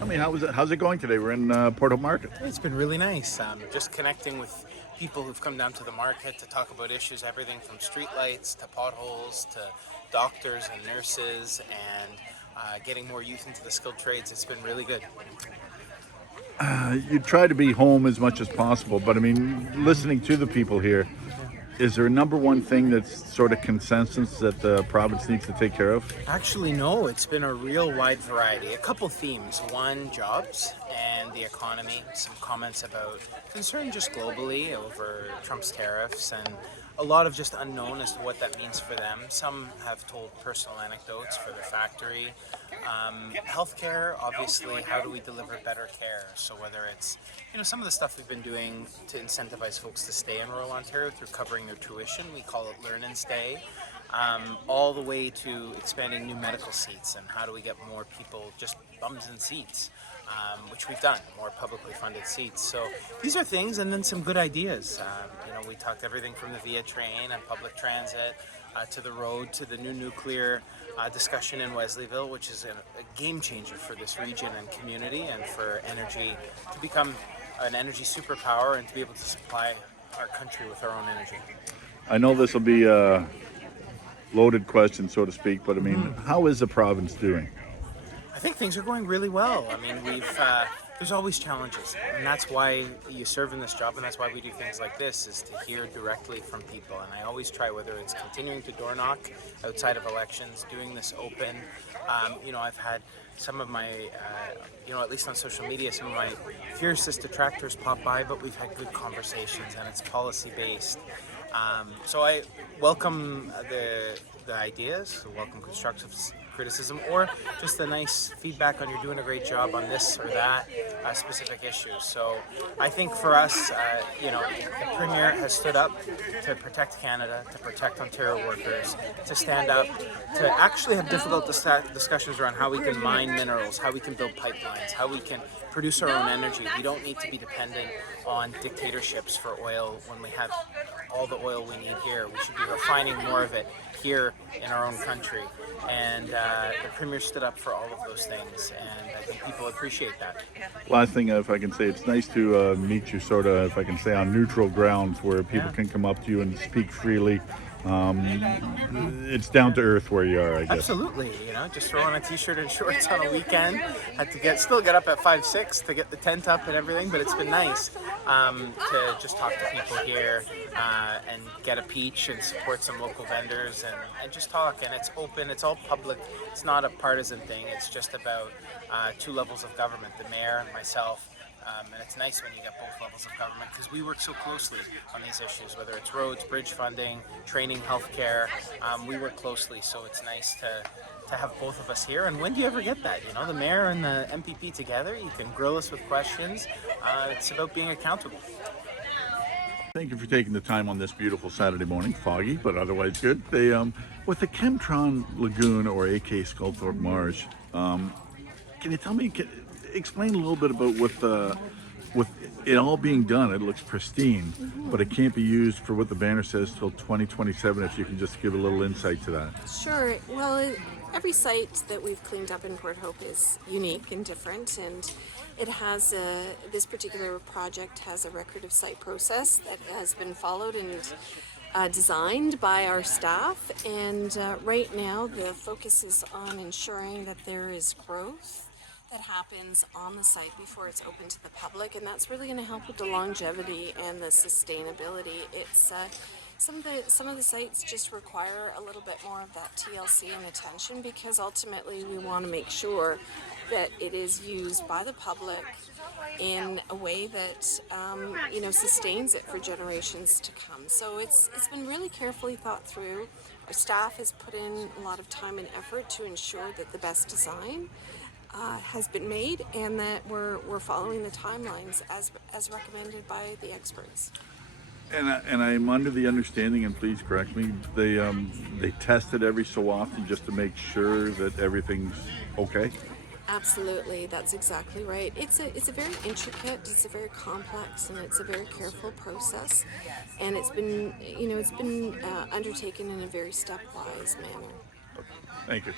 I mean, how's it going today? We're in Port Hope Market. It's been really nice. Just connecting with people who've come down to the market to talk about issues, everything from streetlights to potholes to doctors and nurses, and getting more youth into the skilled trades. It's been really good. You try to be home as much as possible, but I mean, listening to the people here, is there a number one thing that's sort of consensus that the province needs to take care of? Actually, no, it's been a real wide variety. A couple themes. One, jobs and the economy. Some comments about concern just globally over Trump's tariffs, and a lot of just unknown as to what that means for them. Some have told personal anecdotes for their factory. Healthcare, obviously, how do we deliver better care? So whether it's, some of the stuff we've been doing to incentivize folks to stay in rural Ontario through covering their tuition, we call it Learn and Stay, all the way to expanding new medical seats and how do we get more people just bums in seats, which we've done, more publicly funded seats. So these are things, and then some good ideas. We talked everything from the VIA train and public transit to the road to the new nuclear discussion in Wesleyville, which is a game changer for this region and community, and for energy to become an energy superpower and to be able to supply our country with our own energy. I know this will be a loaded question, so to speak, but I mean, how is the province doing? I think things are going really well. I mean, there's always challenges, and that's why you serve in this job, and that's why we do things like this, is to hear directly from people. And I always try, whether it's continuing to door knock outside of elections, doing this open. I've had some of my, at least on social media, some of my fiercest detractors pop by, but we've had good conversations, and it's policy-based. So I welcome the ideas, welcome constructive criticism, or just the nice feedback on you're doing a great job on this or that specific issue. So I think for us, the Premier has stood up to protect Canada, to protect Ontario workers, to stand up, to actually have difficult discussions around how we can mine minerals, how we can build pipelines, how we can produce our own energy. We don't need to be dependent on dictatorships for oil when we have all the oil we need here. We should be refining more of it here in our own country. And the Premier stood up for all of those things, and I think people appreciate that. Last thing, if I can say, it's nice to meet you sort of, if I can say, on neutral grounds where people can come up to you and speak freely. It's down to earth where you are, I guess. Absolutely, just throw on a t-shirt and shorts on a weekend. Had to still get up at 5-6 to get the tent up and everything, but it's been nice to just talk to people here and get a peach and support some local vendors and just talk. And it's open, it's all public, it's not a partisan thing, it's just about two levels of government, the mayor and myself. And it's nice when you get both levels of government, because we work so closely on these issues, whether it's roads, bridge funding, training, healthcare. We work closely, so it's nice to have both of us here. And when do you ever get that? The mayor and the MPP together, you can grill us with questions. It's about being accountable. Thank you for taking the time on this beautiful Saturday morning, foggy, but otherwise good. They, with the Chemtron Lagoon, or AK Sculthorpe Marsh, can you tell me, explain a little bit about with it all being done, it looks pristine, but it can't be used for what the banner says till 2027. If you can just give a little insight to that. Sure. Well, every site that we've cleaned up in Port Hope is unique and different, and it has this particular project has a record of site process that has been followed and designed by our staff, and right now the focus is on ensuring that there is growth that happens on the site before it's open to the public, and that's really going to help with the longevity and the sustainability. It's some of the sites just require a little bit more of that TLC and attention, because ultimately we want to make sure that it is used by the public in a way that sustains it for generations to come. So it's been really carefully thought through. Our staff has put in a lot of time and effort to ensure that the best design has been made, and that we're following the timelines as recommended by the experts. And I'm under the understanding, and please correct me, they test it every so often just to make sure that everything's okay. Absolutely, that's exactly right. It's a very intricate, it's a very complex, and it's a very careful process, and it's been undertaken in a very stepwise manner. Okay. Thank you.